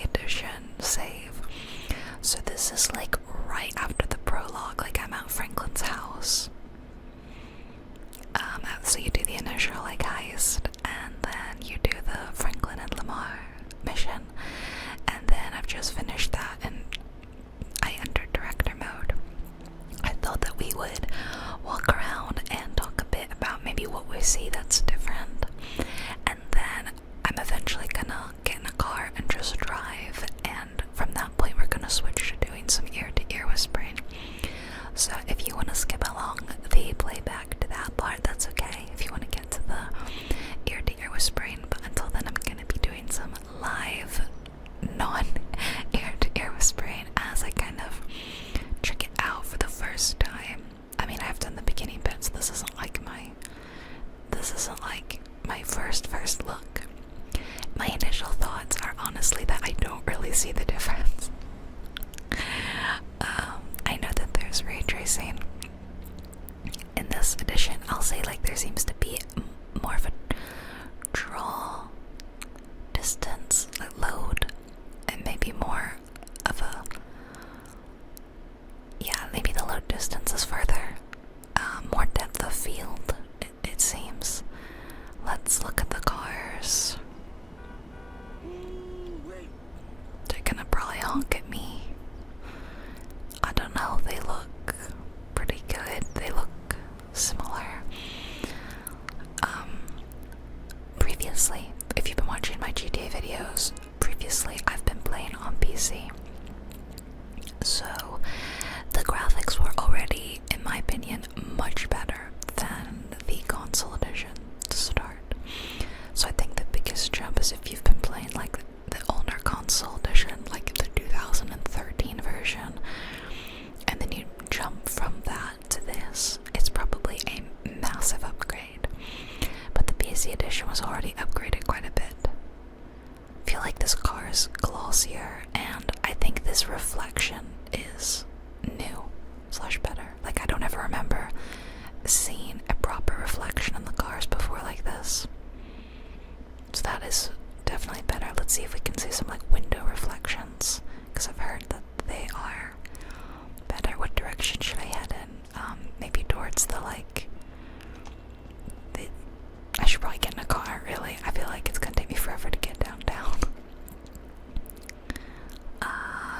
PC edition save. So this is like right after the prologue, like I'm at Franklin's house. So you do the initial like heist, and then you do the Franklin and Lamar mission, and then I've just finished that and I entered director mode. I thought that we would walk around and talk a bit about maybe what we see that's different, and then I'm eventually gonna get in a car and just drive, and from that point we're gonna switch to doing some ear-to-ear whispering. So if you want to skip along the playback to that part, that's okay. If you want to get to the ear-to-ear whispering, but until then I'm gonna be doing some live non-ear-to-ear whispering as I kind of check it out for the first time. I mean, I've done the beginning bits. This isn't like my first look. My initial thoughts are honestly that I don't really see the difference. I know that there's ray tracing in this edition. I'll say like there seems to be more of a draw distance, like load, and maybe more of a, yeah, maybe the load distance is further, more depth of field, it seems. Let's look at the cars. They're gonna probably honk at me. I don't know, they look pretty good. They look similar. Previously, if you've been watching my GTA videos, previously I've been playing on PC. So the graphics were already, in my opinion, much better than the console edition to start. So I think the biggest jump is if you've been playing like the older console edition, like the 2013 version, and then you jump from that to this, it's probably a massive upgrade. But the PC edition was already upgraded quite a bit. I feel like this car is glossier, and I think this reflection is new / better. Like, I don't ever remember seeing a proper reflection in the cars before like this. So that is definitely better. Let's see if we can see some like window reflections, because I've heard that they are better. What direction should I head in? Maybe towards the like, I should probably get in a car, really. I feel like it's gonna take me forever to get downtown.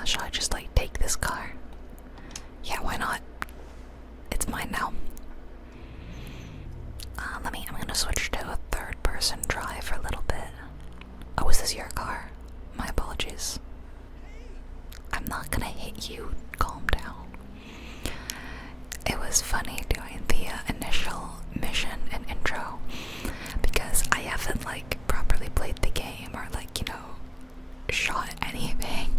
Shall I just like take this car? Yeah, why not? It's mine now. I'm gonna switch to a third person drive for a little bit. Oh, is this your car? My apologies. I'm not gonna hit you. Calm down. It was funny doing the initial mission and intro because I haven't like properly played the game or like, you know, shot anything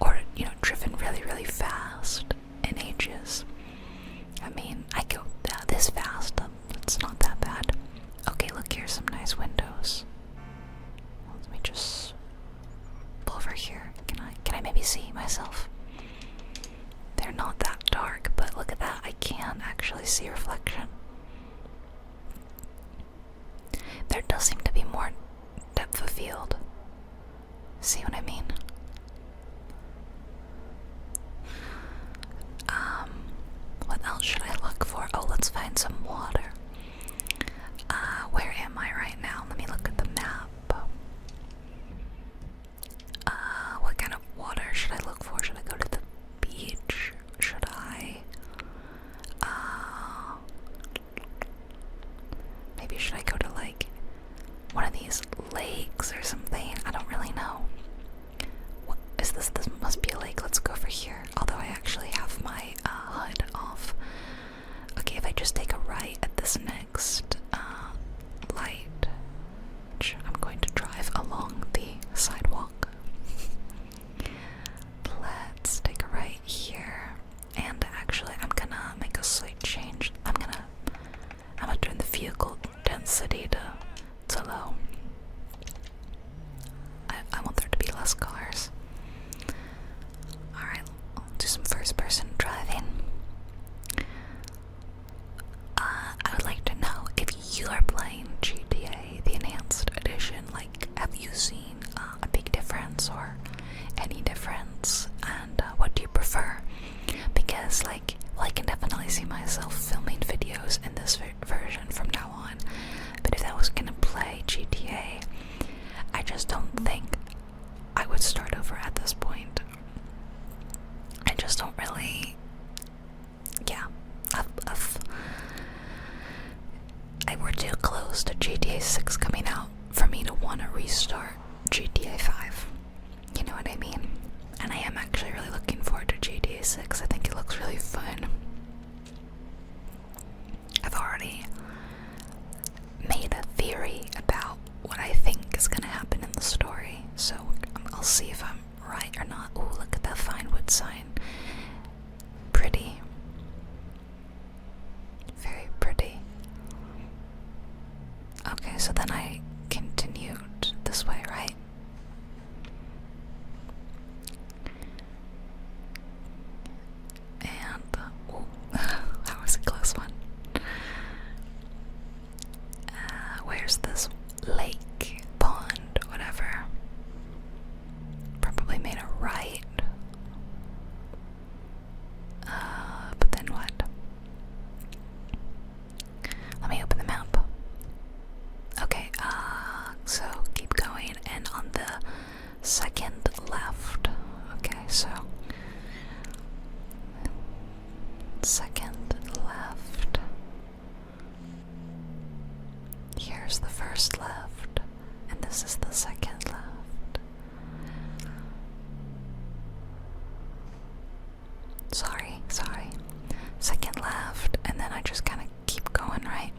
or, you know, driven really fast in ages. I mean, I go this fast, it's not that bad. Okay, look, here's some nice windows. Let me just pull over here. Can I maybe see myself? They're not that dark, but look at that, I can actually see reflection. There does seem to be more depth of field. See what I mean? What else should I look for? Oh, let's find some water. Where am I right now? Let me look at the map. What kind of water should I look for? Should I go to the beach? Should I? Maybe should I go to like one of these lakes or something? I don't really know. What is this? This must be a lake. Let's go over here. Although I actually have my HUD off. Okay, if I just take a right at this next light, which I'm going to drive along the sidewalk. Let's take a right here, and actually I'm gonna make a slight change. I'm gonna turn the vehicle density to low. I want there to be less cars. Alright, I'll do some first person driving. I would like to know if you are playing GTA, the enhanced edition, like, have you seen a big difference, or any difference, and what do you prefer? Because like, well, I can definitely see myself filming videos in this version from now on, but if I was gonna play GTA, I just don't think I would start over at this point. I just don't really, yeah, we're too close to GTA 6 coming out for me to want to restart GTA 5. You know what I mean? And I am actually really looking forward to GTA 6. I think it looks really fun. I've already made a theory about what I think is going to happen in the story, so I'll see if I'm right or not. Ooh, look at that fine wood sign. Pretty. Very pretty. Okay, so then I continued this way, right? And, ooh, that was a close one. Where's this lake, pond, whatever? Probably made a right. But then what? Let me open the map. Okay, so keep going, and on the second left. Okay, so second left. Here's the first left, and this is the second left. Sorry. Second left, and then I just kind of keep going, right?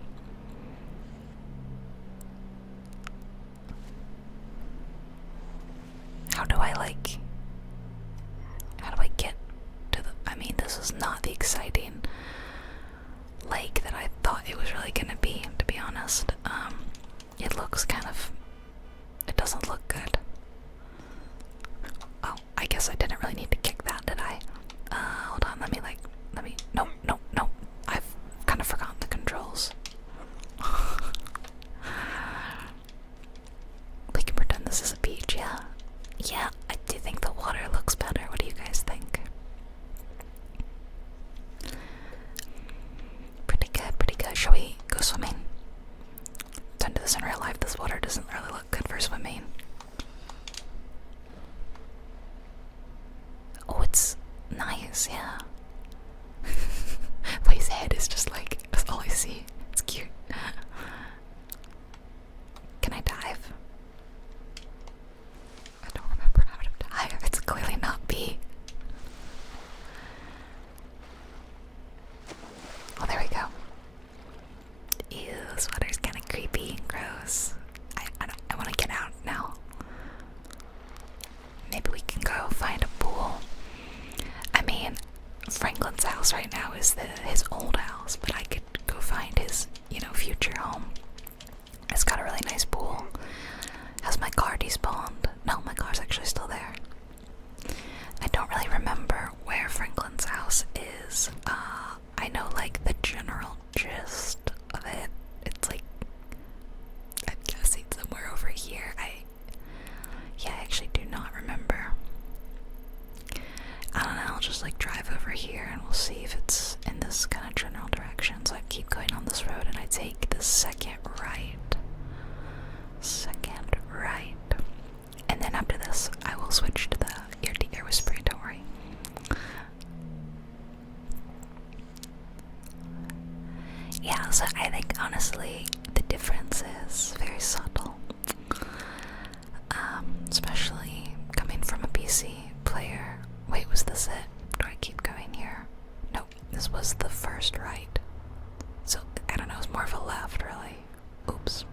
How do I get to the, I mean, this is not the exciting lake that I thought it was really gonna be, to be honest. It looks kind of, it doesn't look good. Oh, I guess I didn't really need to kick that, did I? Hold on, let me, no, I've kind of forgotten the controls. We can pretend this is a beach, yeah. Yeah, I do think the water looks better. What do you guys think? Pretty good. Shall we go swimming? Don't do this in real life. This water doesn't really look good for swimming. Oh, it's nice, yeah. But his head is just like, that's all I see. It's cute. Can I dive? I don't remember how to dive. It's clearly not B. Oh, there we go. Ew, this water's kind of creepy and gross. I want to get out now. Maybe we can go find a pool. I mean, Franklin's house right now is his old house, but I could go find his, future home. It's got a really nice pool. Has my car despawned? No, my car's actually still there. I don't really remember where Franklin's house is. I know, like, the general gist of it. It's like, I'm guessing somewhere over here. I actually do not remember. I don't know, I'll just like drive over here and we'll see if it's in this kind of general direction. So I keep going on this road and I take the second right. And then after this, I will switch to the ear-to-ear whispering, don't worry. Yeah, so I think honestly the difference is very subtle. Especially coming from a PC player. Wait, was this it? Do I keep going here? Nope, this was the first right. So, I don't know, it's more of a left, really. Oops.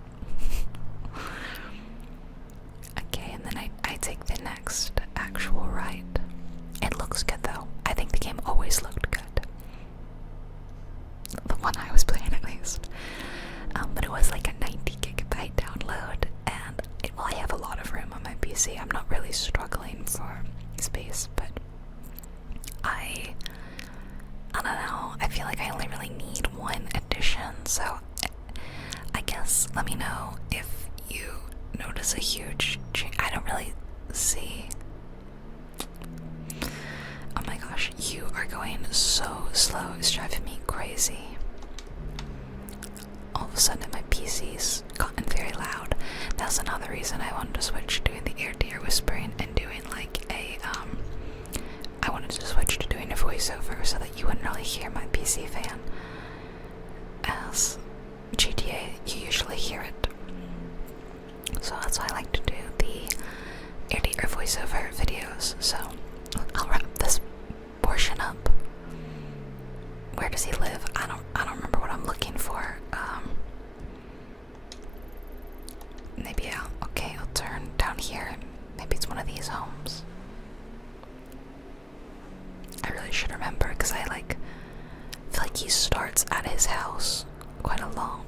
Okay, and then I take the next actual right. It looks good, though. I think the game always looked good. The one I was playing, at least. But it was like a 90 gigabyte download, and I have a lot of room on my PC. I'm not really struggling for space, but I don't know. I feel like I only really need one edition, so I guess let me know if you notice a huge change. I don't really see going so slow, it's driving me crazy. All of a sudden my PC's gotten very loud. That's another reason I wanted to switch to doing the ear-to-ear whispering and doing like a, I wanted to switch to doing a voiceover so that you wouldn't really hear my PC fan. As GTA, you usually hear it. So that's why I like to do the ear-to-ear voiceover videos. So I'll wrap this portion up. Where does he live? I don't remember what I'm looking for. Maybe I'll turn down here. Maybe it's one of these homes. I really should remember because I feel like he starts at his house quite a lot.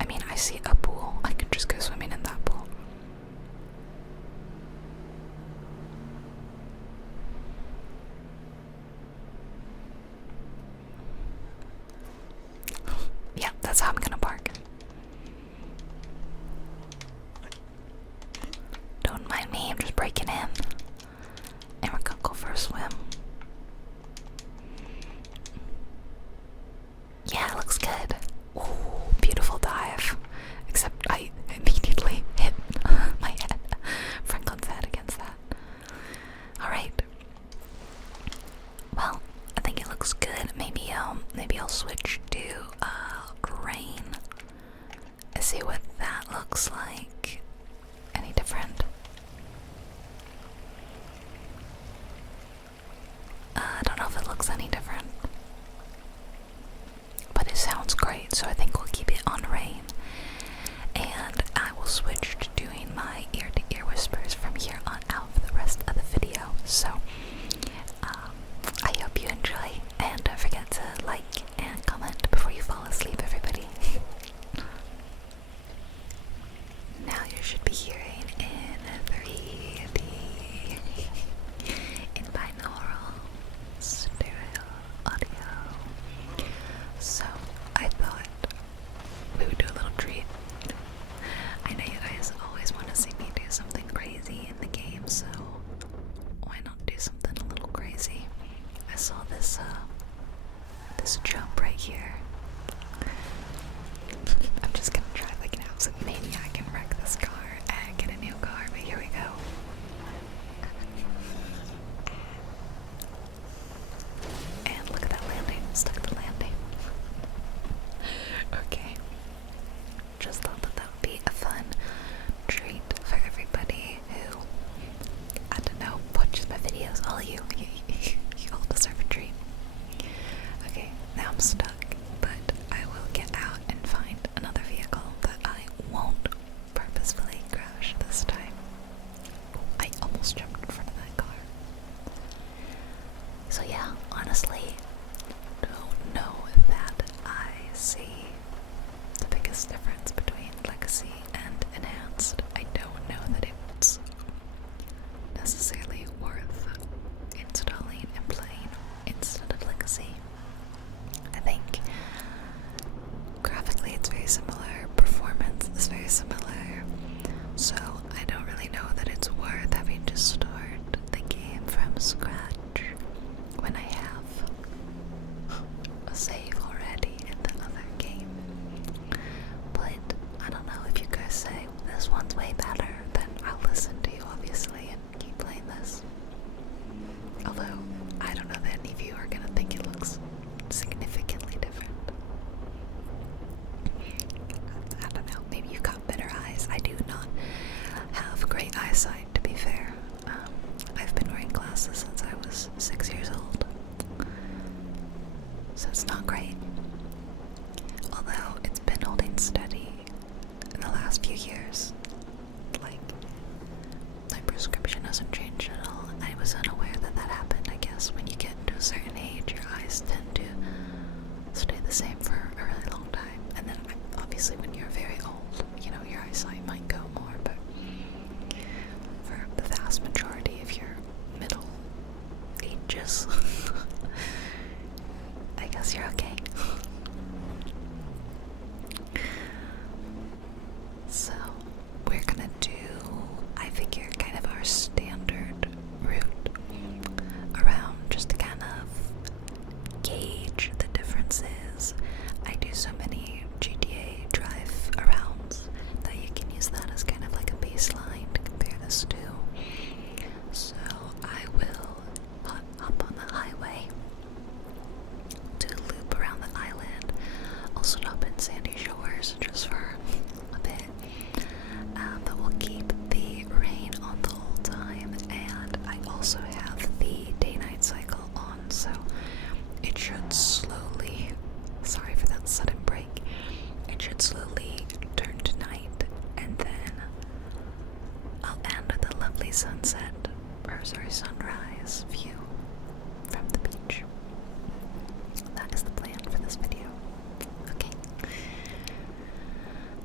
I mean, I see a pool. I could just go swimming in that pool. Yeah, that's how I'm gonna park. Don't mind me, I'm just breaking in. And we're gonna go for a swim. Yeah, it looks good. Ooh, beautiful dive. Except I immediately hit my head, Franklin's head against that. Alright. Well, I think it looks good. Maybe I'll switch to rain and see what that looks like. Any different? I don't know if it looks any different. But it sounds great, so I think we'll keep it on rain. And I will switch to doing my ear-to-ear whispers from here on out for the rest of the video. So, I hope you enjoy, and don't forget to like and comment before you fall asleep, everybody. Now you should be hearing in 3D, in binaural stereo audio. So I thought we would do a little treat. I know you guys always want to see me do something crazy in the game, so why not do something a little crazy? I saw this jump right here. I'm just gonna drive like an absolute maniac and wreck this car and get a new car, but here we go. And look at that landing. Stuck at the landing. Okay. Just thought that would be a fun treat for everybody who, I don't know, watches my videos. All you all deserve a treat. Okay, now I'm stuck, but I will get out and find another vehicle that I won't purposefully crash this time. I almost jumped in front of that car. So yeah, honestly, don't know that I see the biggest difference between Legacy and Enhanced. I don't know that it's necessarily worth installing and playing instead of Legacy. I think graphically it's very similar, performance is very similar, so I don't really know that it's worth having to start the game from scratch when I have a save already in the other game. But I don't know, if you guys say this one's way better, then I'll listen to you obviously and keep playing this. Although I don't know that any of you are gonna think it looks significantly different. I don't know, maybe you've got better eyes. I do not have great eyesight, to be fair. I've been wearing glasses since I was 6 years old, so it's not great. Although it's been holding steady in the last few years. Like, my prescription hasn't changed at all. I was unaware that that happened. I guess when you get to a certain age, your eyes tend to stay the same for a really long time. And then obviously when you're very old, you know, your eyesight might go more, but for the vast majority of your middle ages, I guess you're okay. So we're gonna do, I figure, kind of our lovely sunset, or sorry, sunrise view from the beach. That is the plan for this video. Okay.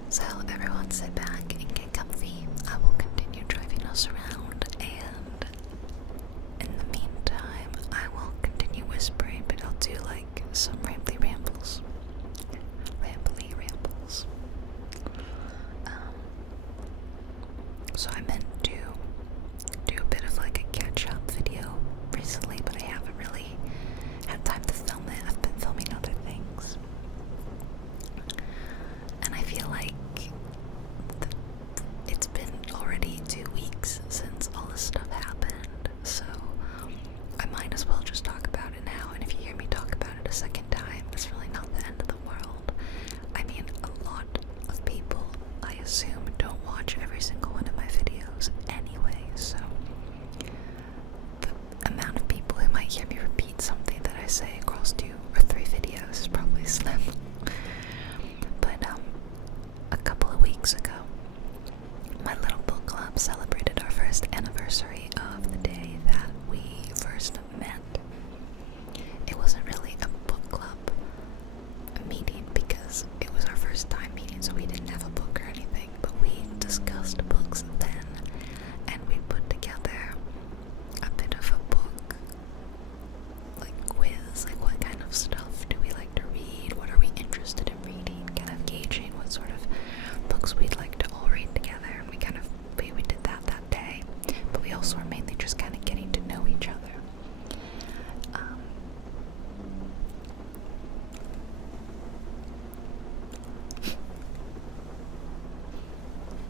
So everyone sit back and get comfy. I will continue driving us around, and in the meantime, I will continue whispering, but I'll do like some rambly rambles. Rambly rambles. So I meant to do a bit of like a catch-up video recently, but I haven't really had time to film it. I've been filming other things. And I feel like it's been already 2 weeks since all this stuff happened, so I might as well just talk about it now. And if you hear me talk about it a second time, it's really not the end of the world. I mean, a lot of people, I assume, don't watch every single one of my videos anyway, so the amount of people who might hear me repeat something that I say across 2 or 3 videos is probably slim. But a couple of weeks ago, my little book club celebrated our first anniversary of the day that we first met. It wasn't really a book club meeting because it was our first time meeting, so we didn't have a book or anything, but we discussed books then, and we put together a bit of a book like quiz, like what kind of stuff do we like to read, what are we interested in reading, kind of gauging what sort of books we'd like to all read together. And we did that day, but we also were mainly just kind of getting to know each other.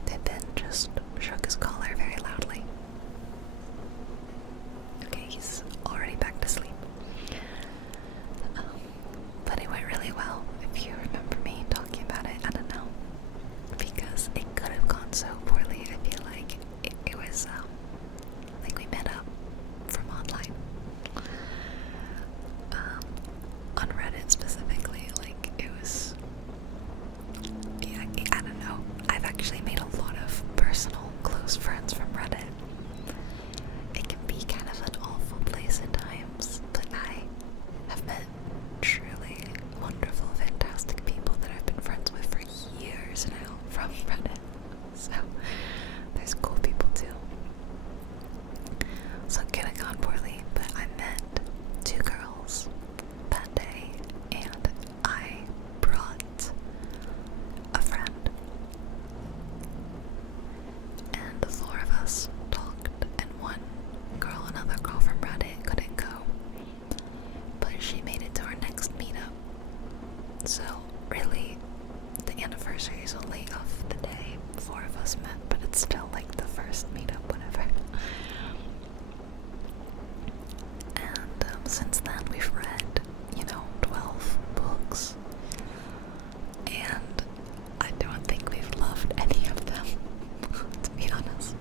Pippin just shook his collar very loudly. Okay, he's already back to sleep. But it went really well. If you remember me talking about it, I don't know, because it could have gone so poorly. I feel like it was like we met up from online, on Reddit specifically. Like it was, yeah, I don't know. I've actually made a lot of personal close friends from Reddit. It can be kind of an awful place at times, but I have met truly wonderful, fantastic people that I've been friends with for years now from Reddit. So there's cool people too. So it could have gone poorly, but I met 2 girls that day, and I brought a friend. And the 4 of us talked, and another girl from Reddit couldn't go, but she made it to our next meetup. So really, the anniversary is only of the day 4 of us met, but it's still like the first meetup, whatever. And since then we've read, 12 books, and I don't think we've loved any of them, to be honest.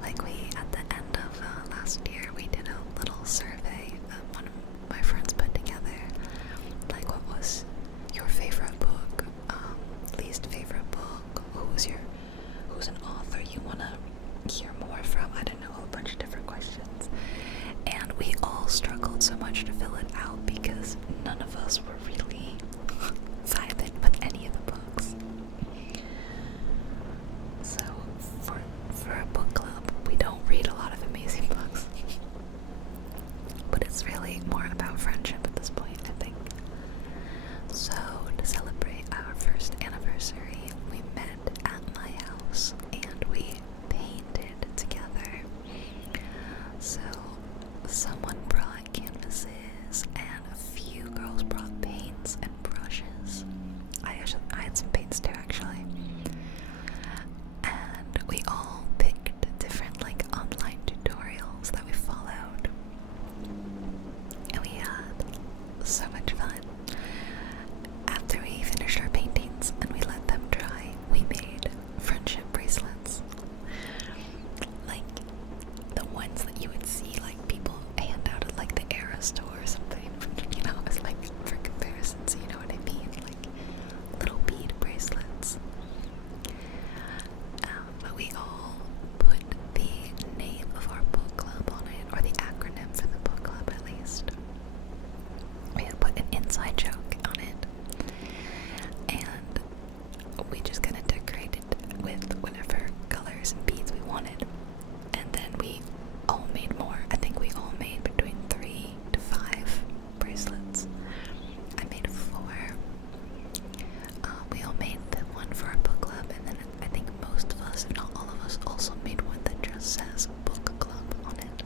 Like at the end of last year, we did a little survey that one of my friends put together. Like, what was your favorite book, least favorite book, who's an author you want to hear more from, I don't know, a bunch of different questions. And we all struggled so much to fill it colors and beads we wanted. And then we all made more. I think we all made between 3 to 5 bracelets. I made 4. We all made the one for our book club, and then I think most of us, if not all of us, also made one that just says book club on it.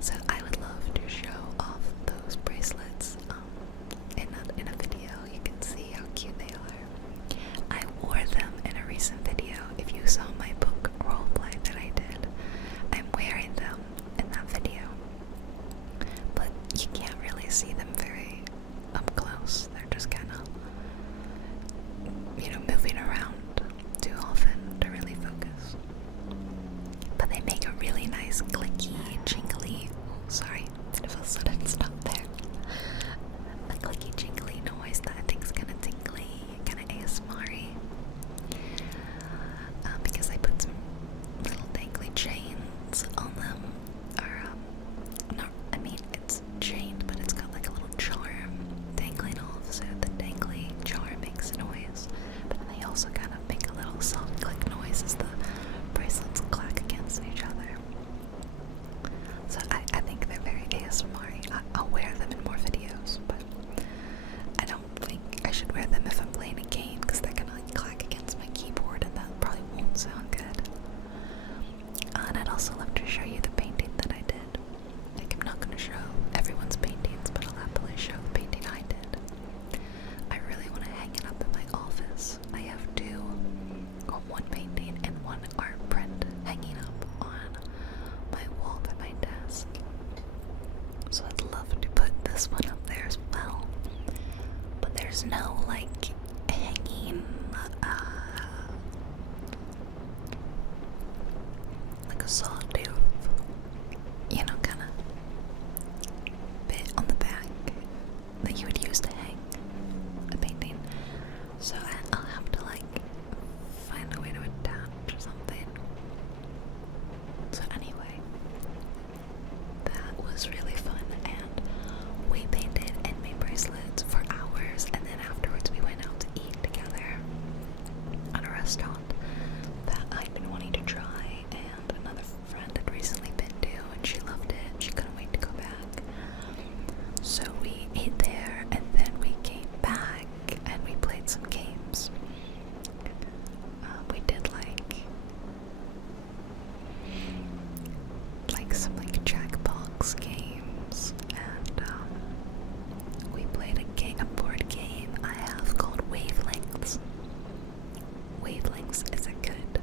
So I would love to show off those bracelets in a video. You can see how cute they are. I wore them in a recent video. If you saw my book roleplay that I did, I'm wearing them in that video. But you can't really see them very up close. They're just kind of, moving around too often to really focus. But they make a really nice clicky, jingly, sorry, if a sudden stop there. A clicky, jingly noise that I think is kind of tingly, kind of ASMR-y. Because I put some little dangly chains on them. It's chained, but it's got like a little charm dangling off, so the dangly charm makes a noise. But then they also kind of make a little soft click noise as the bracelets clack against each other. So I think they're very ASMR-y. I'll wear them in more videos, but I don't think I should wear them if I'm playing a game, because they're gonna like clack against my keyboard and that probably won't sound good. And I'd also love to show you the painting that I did. Like, I'm not gonna show everyone's paintings, but I'll happily show the painting I did. I really want to hang it up in my office. I have one painting and one art print hanging up on my wall by my desk. So I'd love to put this one up there as well. But there's no like hanging like a sawtooth, kind of bit on the back that you would use to hang a painting. So I'll have to like find a way to attach or something. So anyway, that was really fun, and we painted and made bracelets for hours, and then afterwards we went out to eat together at a restaurant that I'd been wanting to try, and another friend had recently been to, and she loved it. She couldn't wait to go back. So we ate there, and then we came back and we played some games. We did like some like Jackbox games, and we played a board game I have called Wavelengths. Wavelengths is a good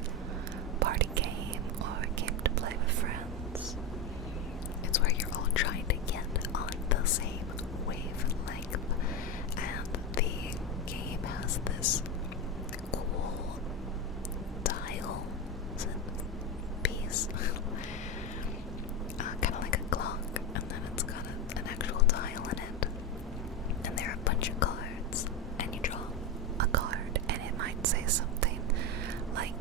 party game or a game to play with friends. It's where you're all trying to get on the same wavelength, and the game has this cool dial piece, kind of like a clock, and then it's got an actual dial in it, and there are a bunch of cards, and you draw a card, and it might say something like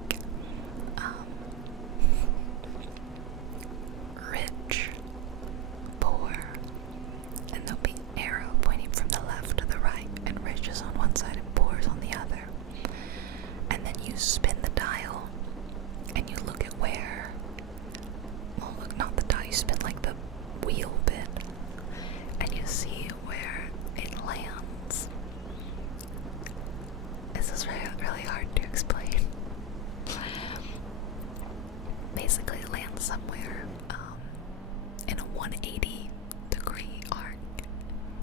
rich, poor, and there'll be an arrow pointing from the left to the right, and rich is on one side and poor is on the other. And then you spin the dial, and you look at where, well, look, not the dial, you spin like the wheel bit, and you see where it lands. This is really hard to explain. Basically, it lands somewhere in a 180-degree arc,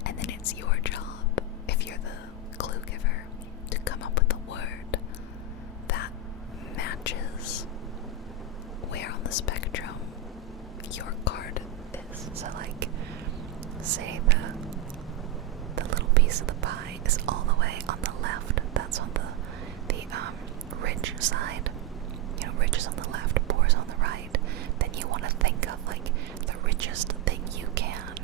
and then it's your job, if you're the clue giver, to come up with a word that matches where on the spectrum your card is. So like, say the little piece of the pie is all the way on the left, that's on the rich side, rich is on the left, poor is on the right, then you want to think of like the richest thing you can.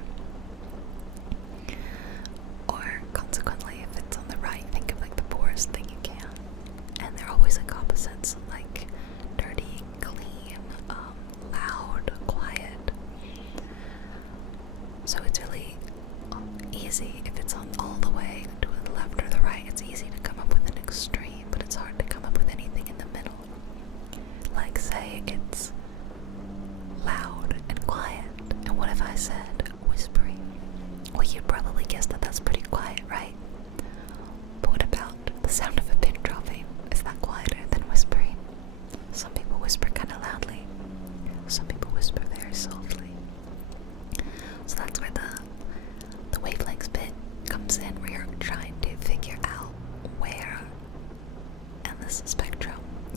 Or consequently, if it's on the right, think of like the poorest thing you can. And they're always like opposites, like dirty, clean, loud, quiet. So it's really easy if it's on all the way to the left or the right. It's easy to come up with an extreme, but it's hard to come up with anything in the middle.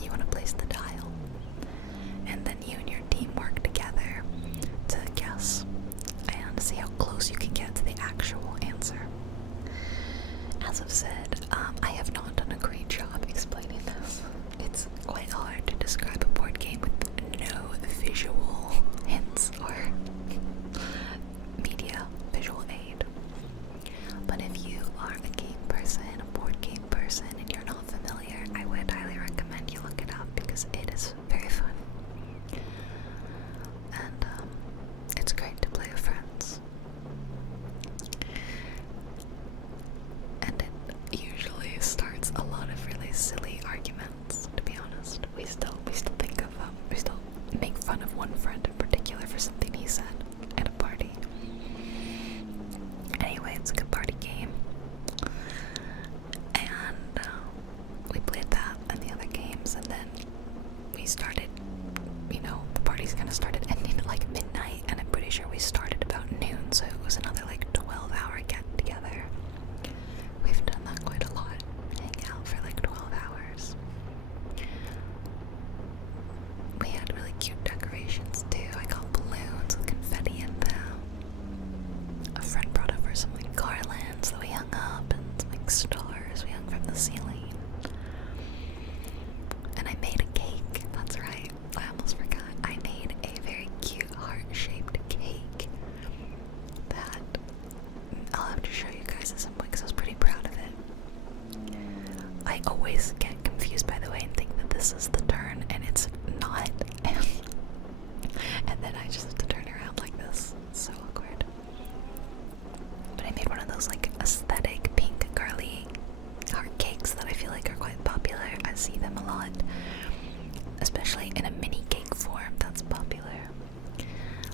you want to place the tile. And then you and your team work together to guess and see how close you can get to the actual answer. As I've said, I have not done a great job explaining this. It's quite hard to describe a board game with no visual hints or media visual aid. But if you are a game person, a board game person, and you're not familiar, I would highly recommend you look it up because it is very fun. And it's great to play with friends. And it usually starts a lot of really silly arguments, to be honest. We still think of we still make fun of one friend in particular for something he said at a party. Anyway, it's a good party game. And we played that and the other games, and then we started, the parties kind of started ending at like midnight, and I'm pretty sure we started about noon, so it was another like 12-hour get together. We've done that quite a lot, hang out for like 12 hours. We had really cute decorations too. I got balloons with confetti in them. A friend brought over some like garlands that we hung up, and some like stars we hung from the ceiling. And I made a cake, that's right, I almost forgot. I made a very cute heart-shaped cake that I'll have to show you guys at some point because I was pretty proud of it. I always get confused, by the way, and think that this is the turn, and it's not. And then I just have to turn around like this. It's so awkward. But I made one of those like aesthetic pink girly heart cakes that I feel like are quite popular. I see them a lot, especially in a mini cake form. That's popular,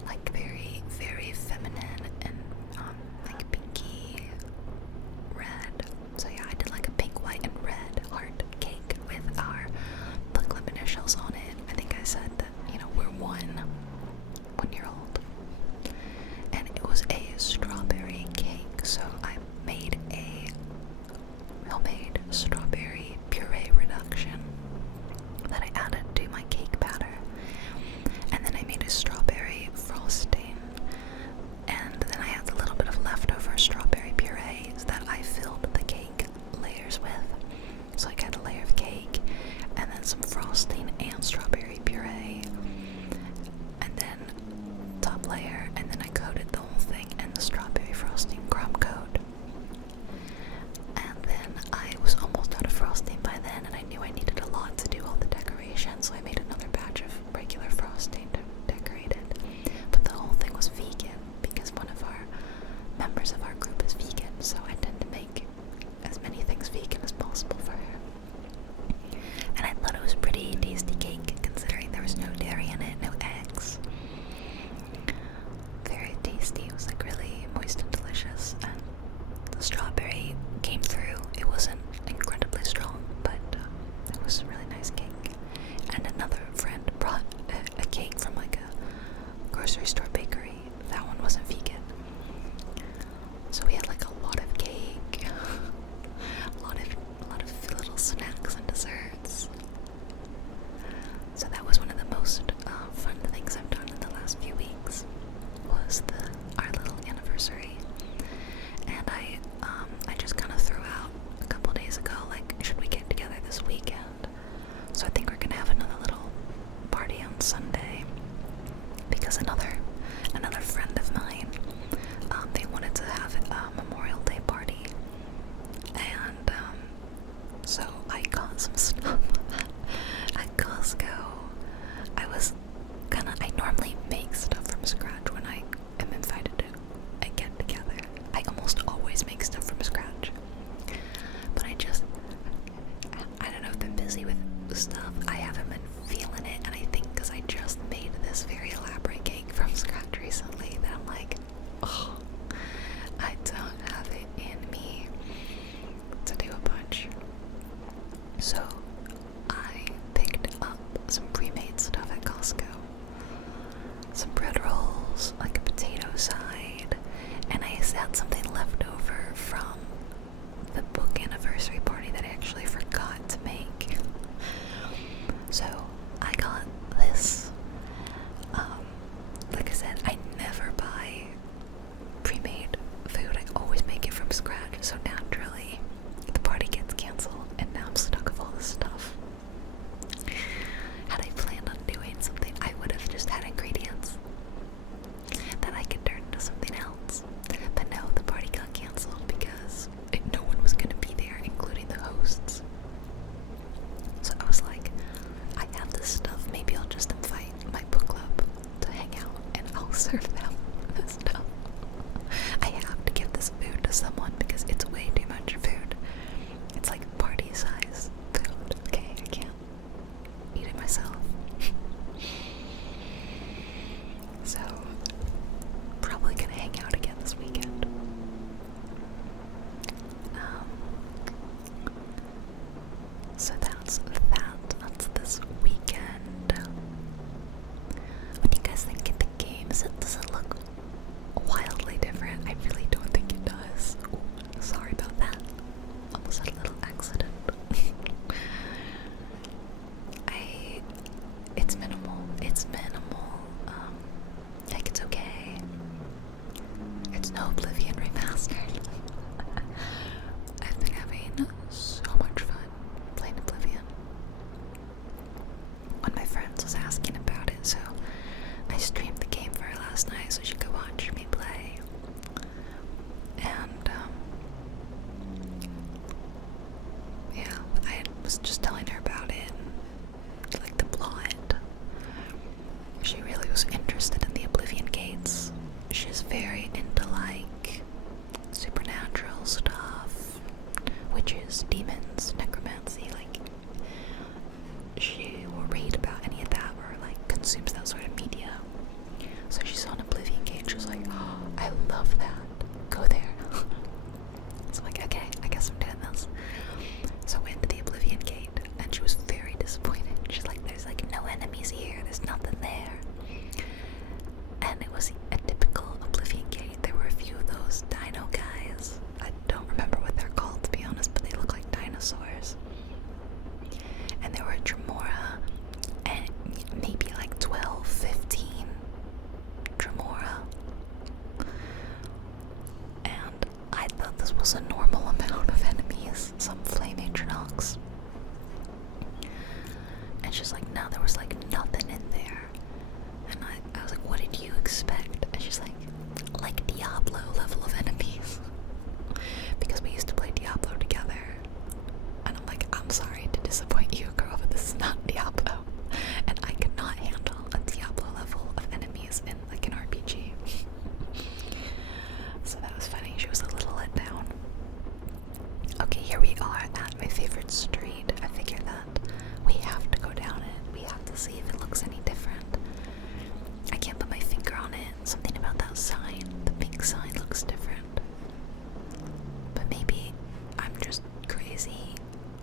like very, very feminine and like pinky red. So yeah, I did like a pink, white, and red heart cake with our the club initials on it. I think I said that we're 1 year old, and it was a strawberry cake. So I made a homemade strawberry puree reduction that I added to my cake batter, and then I made a strawberry frosting, and asking about it, so I streamed the game for her last night so she could watch me play. And yeah, I was just telling her about it, like the plot. She really was interested in the Oblivion Gates. She's very into like supernatural stuff, witches, demons, necromancy. Like, she will read about any of that or like consumes that sort of media. So she saw an Oblivion Gate. She was like, "Oh, I love that. Go there." So I'm like, okay, I guess I'm doing this. So I went to the Oblivion Gate, and she was very disappointed. She's like, "There's like no enemies here. There's nothing there." And it was a typical Oblivion Gate. There were a few of those dino guys. I don't remember what they're called, to be honest, but they look like dinosaurs. And there were Tremora, and maybe like 12, 15 Tremora. And I thought this was a normal amount of enemies, some flame Atriox. And she's like, no, there was like nothing in there. And I was like, what did you expect? And she's like Diablo level of enemies. Because we used to play Diablo together. And I'm like, I'm sorry to disappoint you, girl, but this is not Diablo. And I cannot handle a Diablo level of enemies in like an RPG. So that was funny. She was a little let down. Okay, here we are at my favorite street. I figured that we have to go down it. We have to see if it looks any different. I can't put my finger on it. Something about that sign, the pink sign, looks different. But maybe I'm just crazy,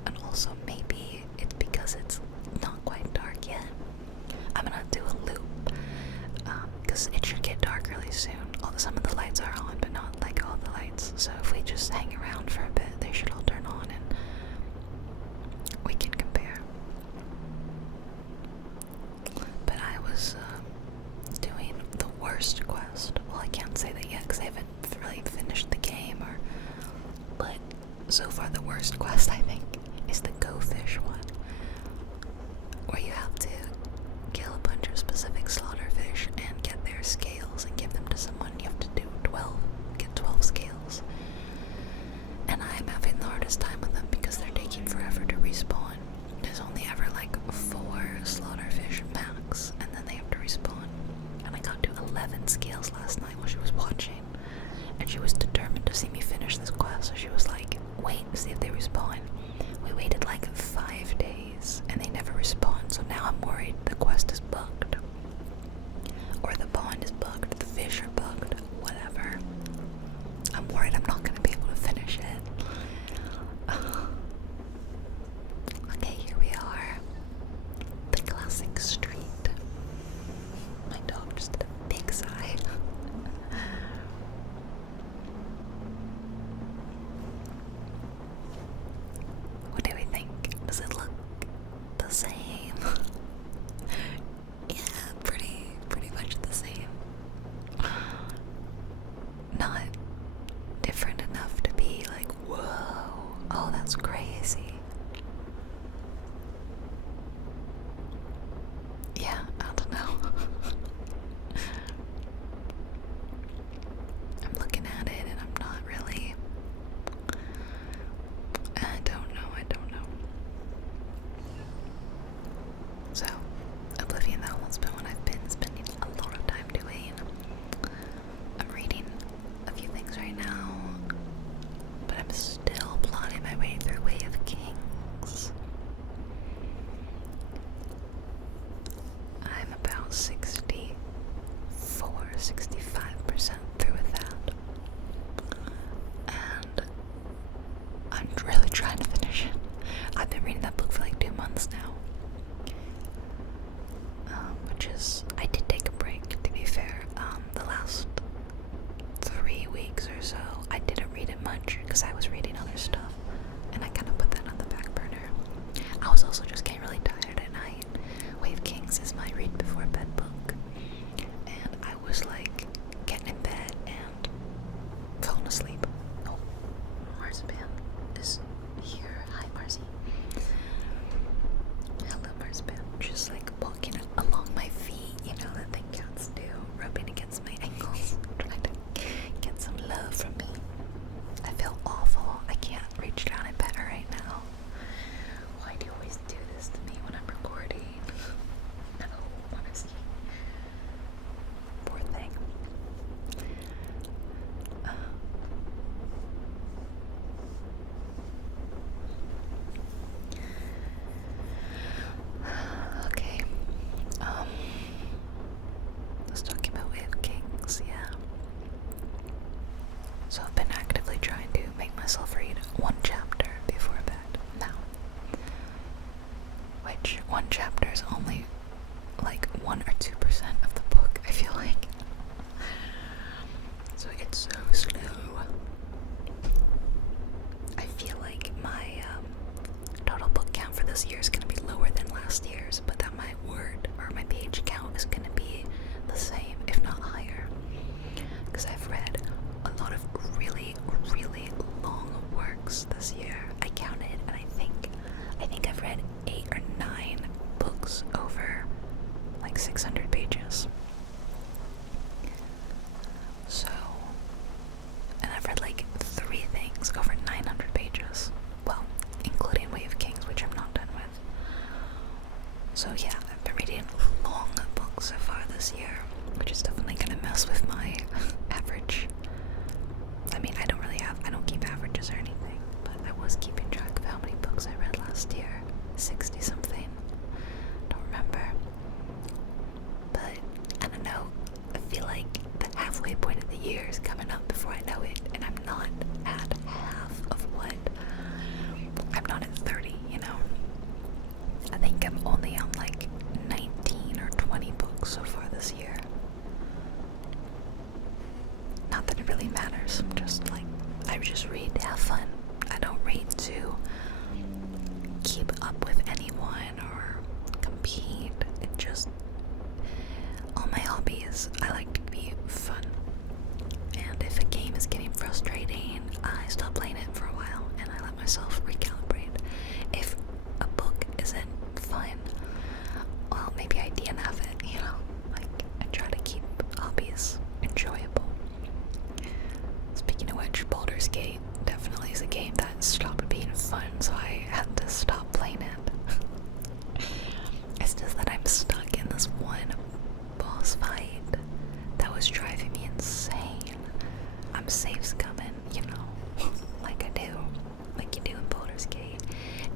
and also maybe it's because it's not quite dark yet. I'm gonna do a loop, because it should get dark really soon. Some of the lights are on, but not like all the lights. So if we just hang around for a bit, they should all turn on and we can compare. But I was doing the worst quest. Well, I can't say that yet because I haven't really finished the game, but so far the worst quest, I think, is the Go Fish one, where you have to kill a bunch of specific slaughterfish and get their scales and give them to someone. You have to do 12 scales. And I'm having the hardest time with them because they're taking forever to respawn. There's only ever like 4 slaughterfish max, and then they have to respawn. And I got to 11 scales last night while she was watching, and she was determined to see me finish this quest, so she was like, wait to see if they respawn. We waited like 5 days and they never respawn, so now I'm worried the quest is bugged, or the pond is bugged, the fish are bugged, whatever. I'm worried I'm not going to be able to finish it. Okay, here we are. The classic street. My dog just did a big sigh. What do we think? Does it look the same? Yeah, pretty much the same. Not different enough to be like, whoa, oh, that's crazy. Yeah, I don't know. I'm looking at it and I'm not really. I don't know. chapter is only like 1 or 2% of the book, I feel like. So it's so slow. I feel like my total book count for this year is going to be lower than last year's, but that my word or my page count is going to be the same, if not higher. Because I've read a lot of really, really long works this year. I counted, and I think I've read 8 or 9 books over like 600 pages. So, and I've read like 3 things over 900 pages. Well, including Way of Kings, which I'm not done with. So yeah, I've been reading long books so far this year, which is definitely gonna mess with my average. I mean, I don't keep averages or anything, but I was keeping track of how many books I read last year. 60 something. Don't remember. But, I don't know, I feel like the halfway point of the year is coming up before I know it, and I'm not at half of what, I'm not at 30, you know? I think I'm only on like 19 or 20 books so far this year. Not that it really matters, I'm just like, I just read to have fun. I don't read to keep up with anyone or compete. It just, all my hobbies, I like to be fun. And if a game is getting frustrating, I stop playing it for a while and I let myself recalibrate. If a book isn't fun, well, maybe I DNF it, you know? Like, I try to keep hobbies enjoyable. Speaking of which, Baldur's Gate definitely is a game that stopped being fun, so I had to stop playing it. It's just that I'm stuck in this one boss fight that was driving me insane. I'm safe scumming, you know, like I do, like you do in Baldur's Gate,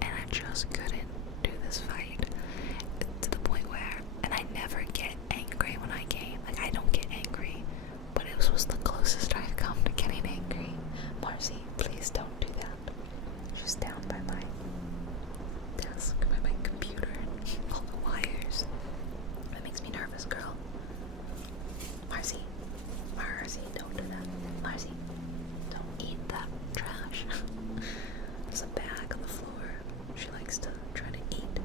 and I just couldn't do this fight to the point where, and I never get angry when I game. Like, I don't get angry, but it was the closest I've come to getting angry. Marcy, please don't do that. She's down by my desk, by my computer, and all the wires. That makes me nervous, girl. Marcy, don't do that. Marcy, don't eat that trash. There's a bag on the floor. She likes to try to eat.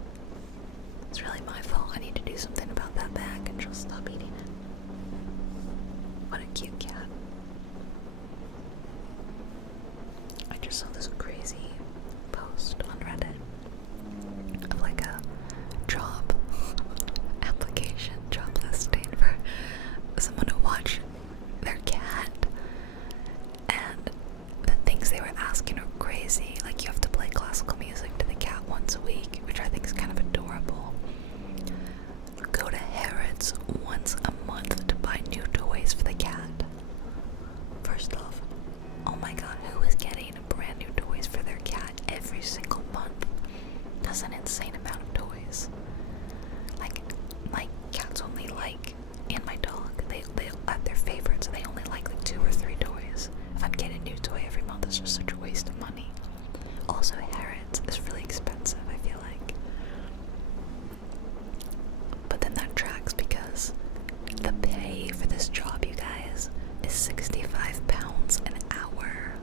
It's really my fault. I need to do something about that bag and she'll stop eating it. What a cute cat. I just saw this crazy post on Reddit of like a job application, job listing for someone to watch their cat, and the things they were asking are crazy. Like, you have to play classical music to the cat once a week, which I think is kind of adorable. Go to Harrods once a month to buy new toys for the cat. First off, oh my god, who is getting brand new toys for their cat every single month? That's an insane amount of toys. Like, my cats only like, and my dog, they have their favorites, and they only like 2 or 3 toys. If I'm getting a new toy every month, it's just such a waste of money. Also, Harrods is really expensive, I feel like. But then that tracks because the pay for this job, you guys, is £65 an hour.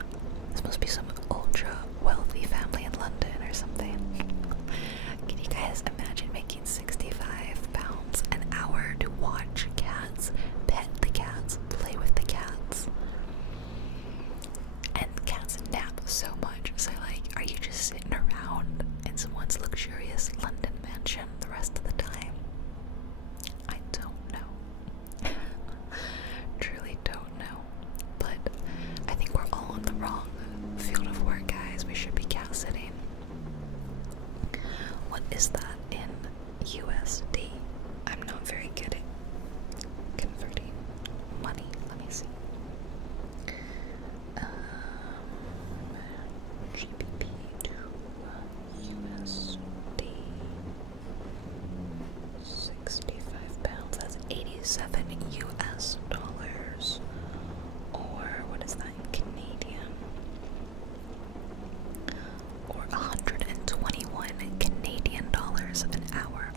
This must be some ultra wealthy family in London or something. Can you guys imagine making £65 an hour to watch cats, pet the cats, play with the cats? And cats nap so much, so like, are you just sitting around in someone's luxurious London mansion the rest of the time? I don't know. Truly don't know. But I think we're all on the wrong field of work, guys. We should be cat sitting. What is that in USD? I'm not very good at converting money. Let me see. GBP to USD. £65. That's 87 US dollars. Or what is that in Canadian? Or 121 Canadian dollars an hour.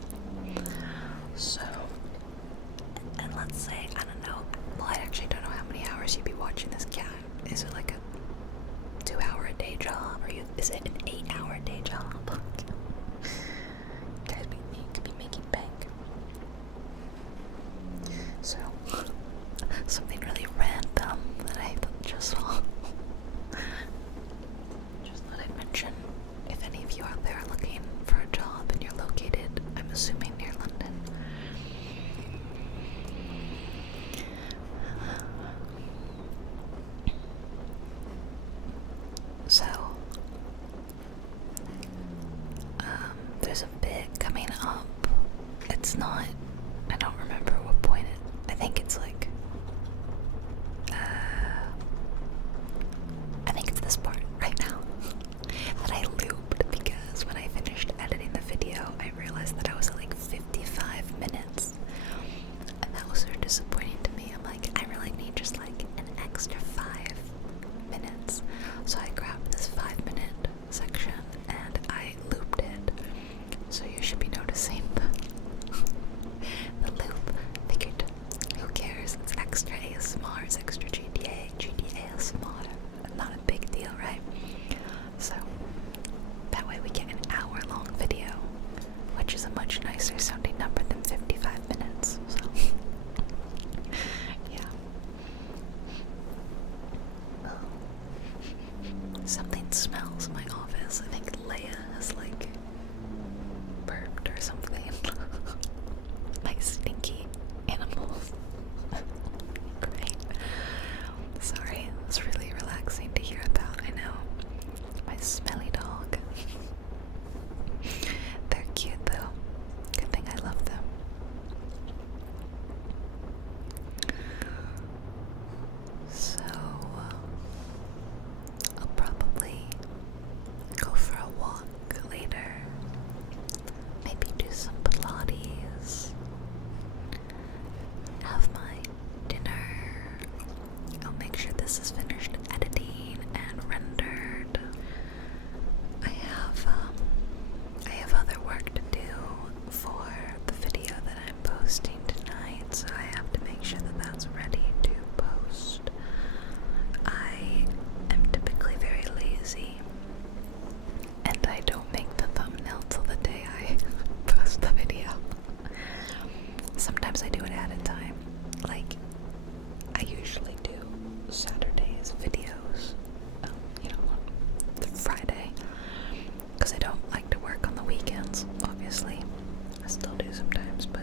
It's not, I don't remember what point I think it's like, I think it's this part right now that I looped, because when I finished editing the video, I realized that I was at like 55 minutes, and that was so disappointing to me. I'm like, I really need just like an extra 5 minutes. So I grabbed this 5-minute section and I looped it. So you should be noticing the loop. Figured, who cares? It's extra ASMR, it's extra GTA ASMR. Not a big deal, right? So that way we get an hour-long video, which is a much nicer sounding number than 55 minutes. So yeah. Something smells in my office. I think Leia has like burped or something. My stinky animals. Great. Sorry, it's really relaxing to hear about. I know. My smelly dog. They're cute though. Good thing I love them. So, I'll probably go for a walk later. Maybe do some Pilates. Have my dinner. I'll make sure this is finished editing and rendered. I have other work to do for the video that I'm posting tonight, so I have to make sure that that's ready to post. I am typically very lazy, and I don't make the thumbnail till the day I post the video. Sometimes I do it at a time. Like, I usually do Saturday's videos, the Friday, because I don't like to work on the weekends, obviously. I still do sometimes, but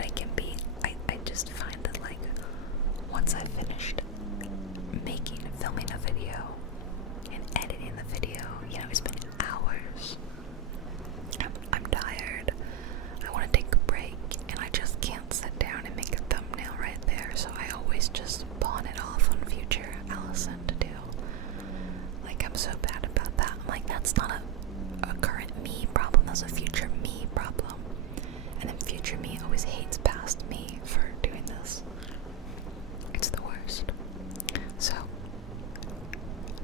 I can be, I just find that like, once I've finished filming a video and editing the video, it's been hours. I'm tired. I want to take a break, and I just can't sit down and make a thumbnail right there, so I always just pawn it off on future Allison to do. Like, I'm so bad about that. I'm like, that's not a current me problem, that's a future me problem. And then future me always hates past me for doing this. It's the worst. So,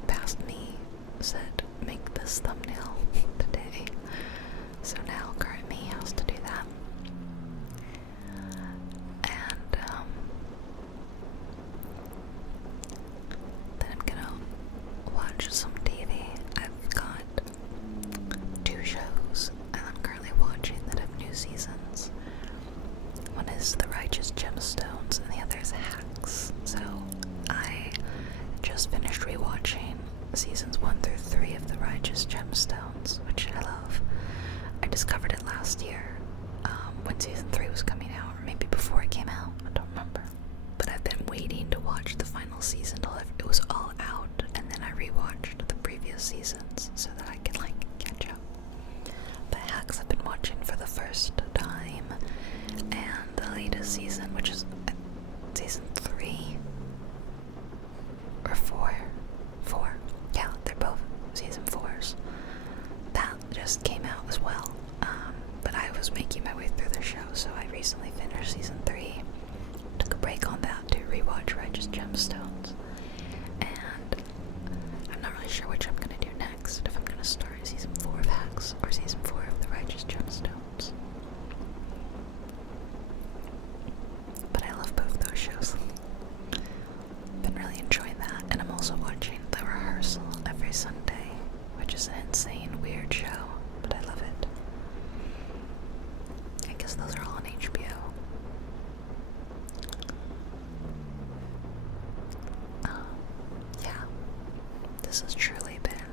past me said, make this thumbnail today. So now current me has to do that. And then I'm gonna watch some TV. I've got 2 shows and I'm currently watching that have new seasons. One is The Righteous Gemstones and the other is Hacks. So I just finished rewatching seasons 1 through 3 of The Righteous Gemstones, which I love. I discovered it last year, when season 3 was coming out, or maybe before it came out, I don't remember. But I've been waiting to watch the final season till it was all out, and then I rewatched the previous seasons so that I could like catch up. But Hacks I've been watching for the first time, and the latest season, which is season 3 or 4. Yeah, they're both season 4s. That just came out as well. But I was making my way through the show, so I recently finished season 3. Took a break on that to rewatch Righteous Gemstones. And I'm not really sure which I'm gonna do next. If I'm gonna start season 4 of Hacks or season 4 of The Righteous Gemstones. But I love both those shows. Been really enjoying that, and I'm also watching The Rehearsal every Sunday, which is an insane, weird show, but I love it. I guess those are all on HBO. Yeah, this has truly been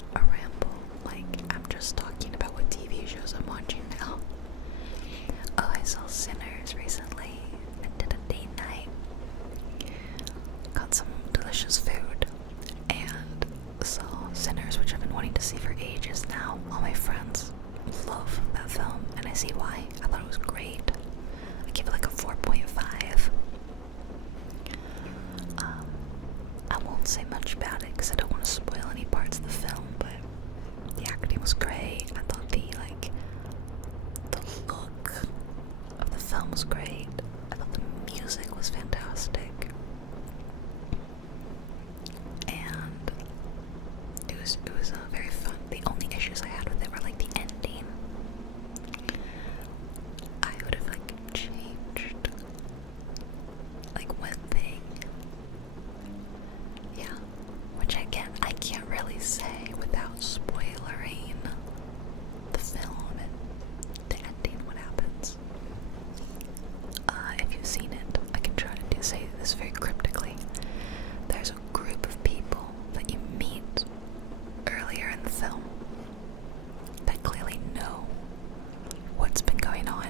see why. I thought it was great. I give it like a 4.5. I won't say much about it because I don't want to spoil any parts of the film, but the acting was great. I thought the look of the film was great. I thought the music was fantastic. And it was very fun. The only issues I had with it were like the ending. I would have like changed like one thing. Yeah. Which again, I can't really say without spoilering the film and the ending, what happens. If you've seen it, I can try to say this very cryptically. There's a group of people that you meet earlier in the film that clearly know what's been going on,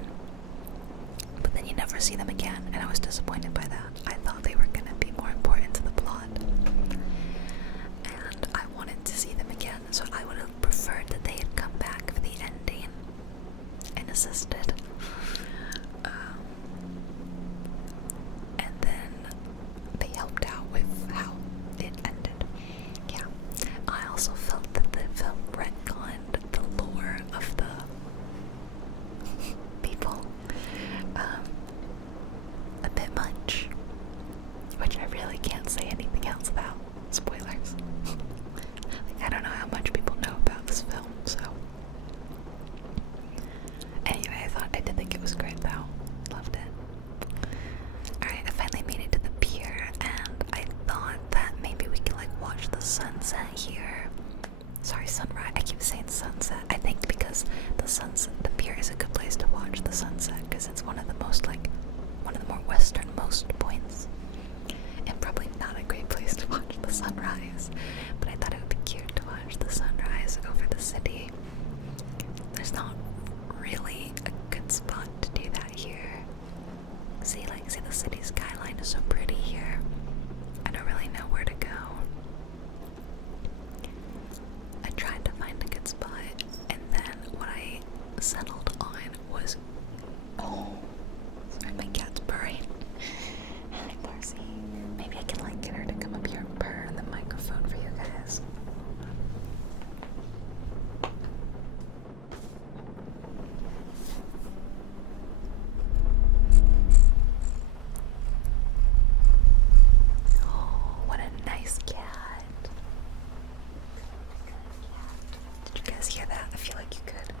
but then you never see them again, and I was disappointed by that. I thought they were going to be more important to the plot, and I wanted to see them again, so I would have preferred that they had come back for the ending and assisted. And then they helped out with how it ended. Yeah. I also felt that the film retconned the lore of the people a bit much, which I really can't say anything else about. Spoilers. Like, I don't know how much people know about this film, so anyway, I did think it was great though. Loved it. Alright, I finally made it to the pier, and I thought that maybe we could like watch the sunset here. Sorry, sunrise. I keep saying sunset. I think because the pier is a good place to watch the sunset because it's one of the more westernmost points, and probably not a great place to watch the sunrise. But I thought it would be cute to watch the sunrise over the city. There's not really a good spot to do that here. See the city skyline is so pretty here. I don't really know where to go. I tried to find a good spot, and then what I settled on was, sorry, my cat's purring. Hi, Darcy. Maybe I can like get her to come up here and purr in the microphone for you guys. Oh, what a nice cat. Did you guys hear that? I feel like you could.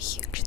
huge